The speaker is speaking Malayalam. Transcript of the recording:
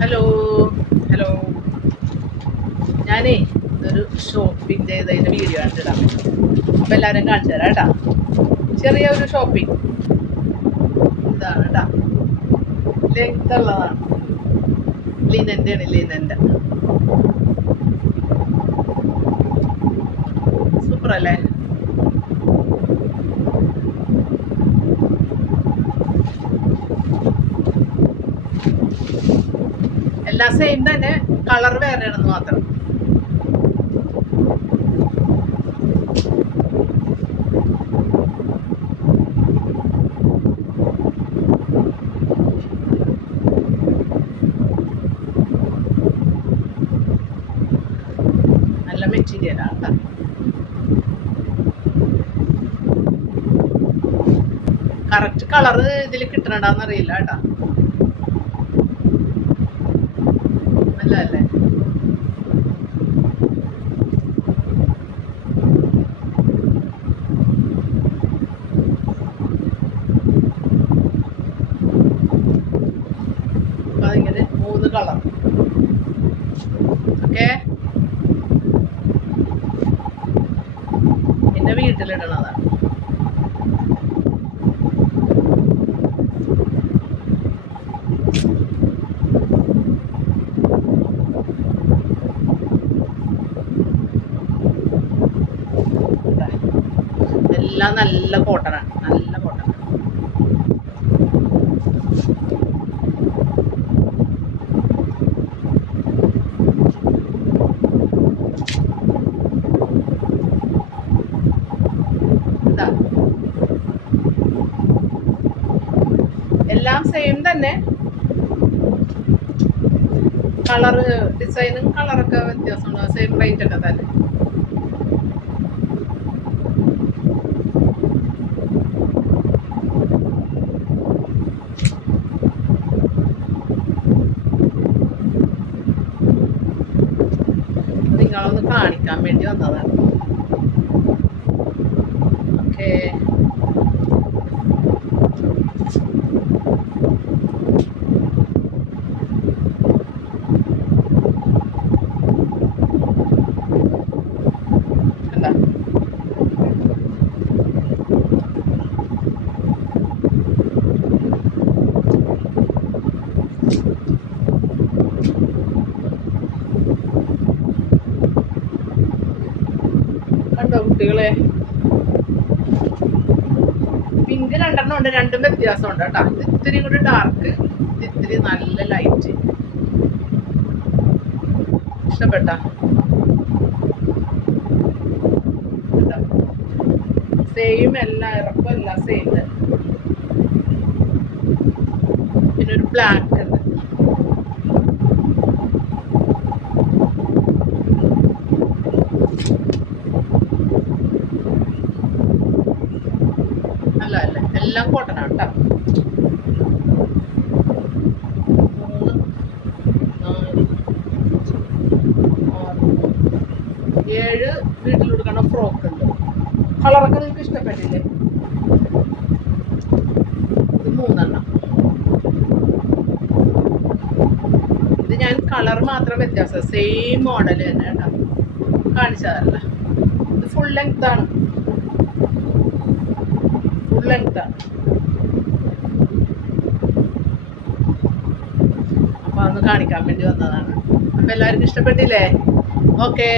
ഹലോ ഹലോ ഞാനേ ഇതൊരു ഷോപ്പിംഗ് ചെയ്തതിൻ്റെ വീഡിയോ ആണ് ഇടാൻ അപ്പോൾ എല്ലാവരും കാണിച്ചു തരാം കേട്ടോ. ചെറിയൊരു ഷോപ്പിംഗ് ഇതാണ് കേട്ടോ. ലെങ്ത് ഉള്ളതാണ്. ലിനൻ്റെ ആണ്, ലിനൻ്റെ. സൂപ്പർ അല്ലേ? എല്ലാം സെയിം തന്നെ, കളർ വേറെയാണെന്ന് മാത്രം. നല്ല മെറ്റീരിയലാണ് കേട്ടോ. കറക്റ്റ് കളർ ഇതിൽ കിട്ടണുണ്ടാന്ന് അറിയില്ല കേട്ടോ. നല്ലതല്ലേ? അപ്പൊ അതിങ്ങനെ 3 കളർ. ഓക്കെ, എന്റെ വീട്ടിലിടണതാണ്. എല്ലാം നല്ല കോട്ടനാണ്, നല്ല കോട്ടൺ. എല്ലാം സെയിം തന്നെ, കളറ് ഡിസൈനും കളറൊക്കെ വ്യത്യാസമുണ്ട്. സെയിം റേറ്റ് ഒക്കെ തന്നെ. നിങ്ങളൊന്ന് കാണിക്കാൻ വേണ്ടി വന്നതാണ്. ഓക്കെ, കണ്ടോ കുട്ടികളെ? പിങ്ക് 2 ഉണ്ട്, രണ്ടും വ്യത്യാസമുണ്ട് കേട്ടോ. ഇത് ഇത്തിരി കൂടി ഡാർക്ക്, ഇത് ഇത്തിരി നല്ല ലൈറ്റ്. ഇഷ്ടപ്പെട്ട? സെയിം എല്ലാം, ഇറക്കമെല്ലാം സെയിം. പിന്നെ ഒരു ബ്ലാക്ക് ഉണ്ട്. അല്ല അല്ല, എല്ലാം കോട്ടനാണ് കേട്ടോ. 3, 4, 6, 7 വീട്ടിൽ കൊടുക്കണ ഫ്രോക്ക് ഉണ്ട്. കളറൊക്കെ നിങ്ങൾക്ക് ഇഷ്ടപ്പെട്ടില്ലേ? ഇത് 3 ഇത് ഞാൻ കളർ മാത്രം വ്യത്യാസം, സെയിം മോഡൽ തന്നെ കേട്ടോ. കാണിച്ചതല്ല, ഇത് ഫുൾ ലെങ്ത് ആണ്, ഫുൾ ലെങ്ത് ആണ്. അപ്പൊ അതൊന്ന് കാണിക്കാൻ വേണ്ടി വന്നതാണ്. അപ്പൊ എല്ലാവർക്കും ഇഷ്ടപ്പെട്ടില്ലേ? ഓക്കെ.